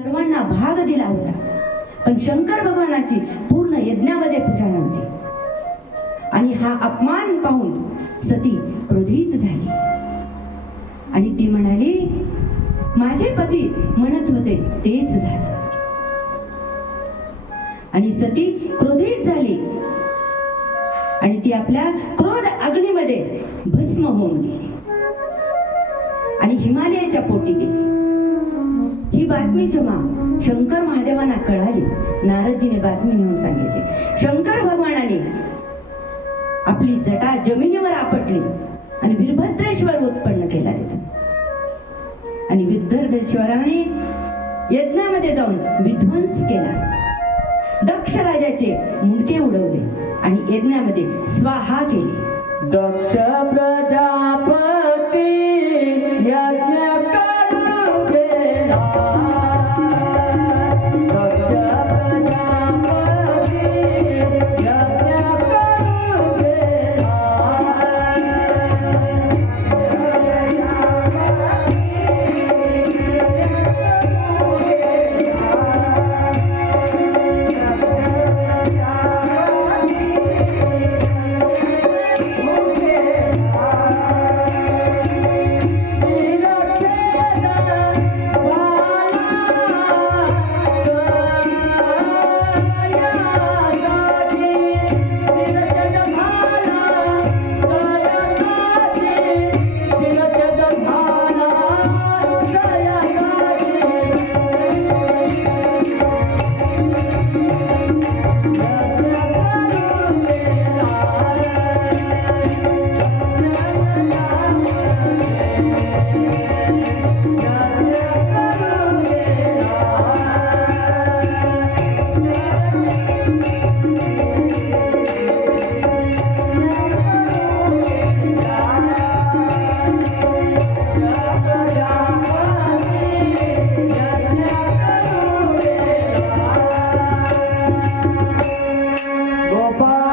सर्वांना भाग दिला होता. पण शंकर भगवानाची पूर्ण यज्ञामध्ये पूजा नव्हती. आणि हा अपमान पाहून सती क्रोधित झाली. आणि ती म्हणाली माझे पती म्हणत होते तेच झाले. आणि सती क्रोधित झाली. आणि ती आपल्या क्रोध अग्नीमध्ये भस्म होऊन गेली. आणि हिमालयाच्या पोटी गेली. ही बातमी जेव्हा शंकर महादेवांना कळाली नारदजीने बातमी नेऊन सांगितली. शंकर भगवानाने आपली जटा जमिनीवर आपटली आणि वीरभद्रेश्वर उत्पन्न केला तिथे. आणि विदर्भेश्वराने यज्ञामध्ये जाऊन विध्वंस केला. दक्ष राजाचे मुंडके उडवले आणि यज्ञामध्ये स्वाहा केली. दक्ष Raja Raja Opa!